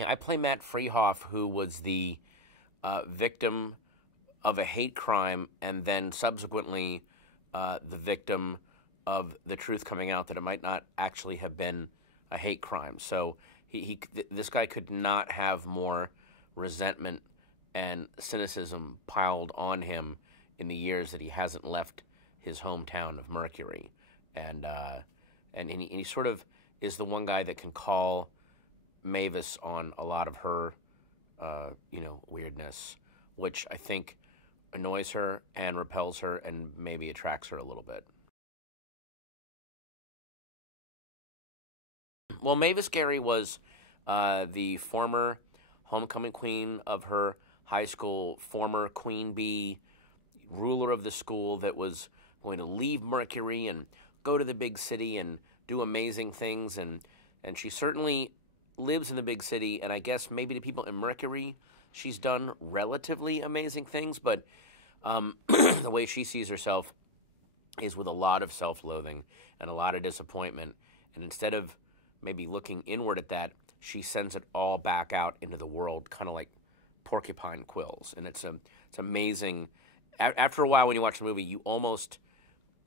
Yeah, I play Matt Freehoff, who was the victim of a hate crime, and then subsequently the victim of the truth coming out that it might not actually have been a hate crime. So this guy could not have more resentment and cynicism piled on him in the years that he hasn't left his hometown of Mercury, and he sort of is the one guy that can call Mavis on a lot of her, weirdness, which I think annoys her and repels her and maybe attracts her a little bit. Well, Mavis Gary was the former homecoming queen of her high school, former queen bee, ruler of the school that was going to leave Mercury and go to the big city and do amazing things. And she certainly lives in the big city, and I guess maybe to people in Mercury, she's done relatively amazing things, but the way she sees herself is with a lot of self-loathing and a lot of disappointment. And instead of maybe looking inward at that, she sends it all back out into the world, kind of like porcupine quills. And it's amazing. After a while, when you watch the movie, you almost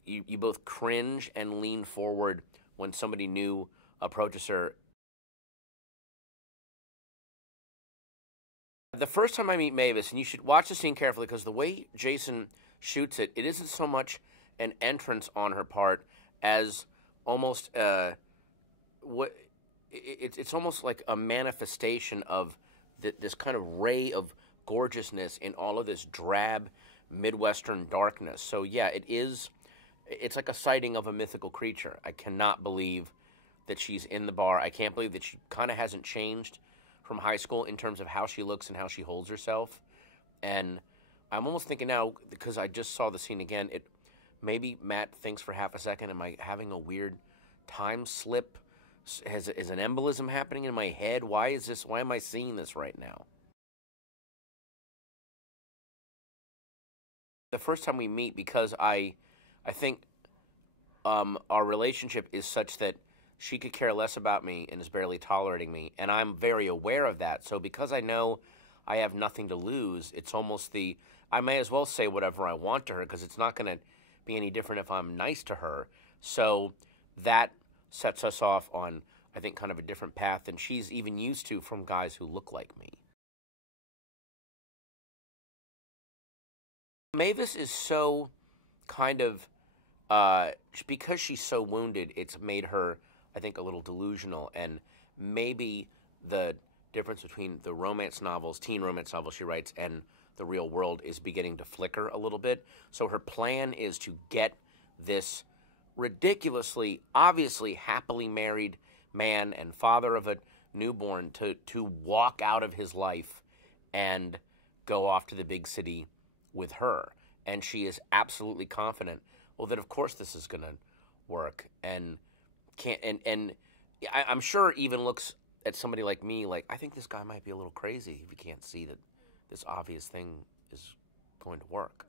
you both cringe and lean forward when somebody new approaches her. The first time I meet Mavis, and you should watch the scene carefully because the way Jason shoots it, it isn't so much an entrance on her part as almost it's almost like a manifestation of this kind of ray of gorgeousness in all of this drab Midwestern darkness. So yeah, it's like a sighting of a mythical creature. I cannot believe that she's in the bar. I can't believe that she kind of hasn't changed from high school in terms of how she looks and how she holds herself. And I'm almost thinking now, because I just saw the scene again, maybe Matt thinks for half a second, am I having a weird time slip? Is an embolism happening in my head? Why am I seeing this right now? The first time we meet, because I think our relationship is such that she could care less about me and is barely tolerating me, and I'm very aware of that. So because I know I have nothing to lose, it's almost I may as well say whatever I want to her because it's not going to be any different if I'm nice to her. So that sets us off on, I think, kind of a different path than she's even used to from guys who look like me. Mavis is so kind of, because she's so wounded, it's made her, I think, a little delusional, and maybe the difference between the romance novels, teen romance novels she writes, and the real world is beginning to flicker a little bit. So her plan is to get this ridiculously, obviously happily married man and father of a newborn to walk out of his life and go off to the big city with her. And she is absolutely confident, well, that of course this is going to work, and I'm sure even looks at somebody like me like, I think this guy might be a little crazy if you can't see that this obvious thing is going to work.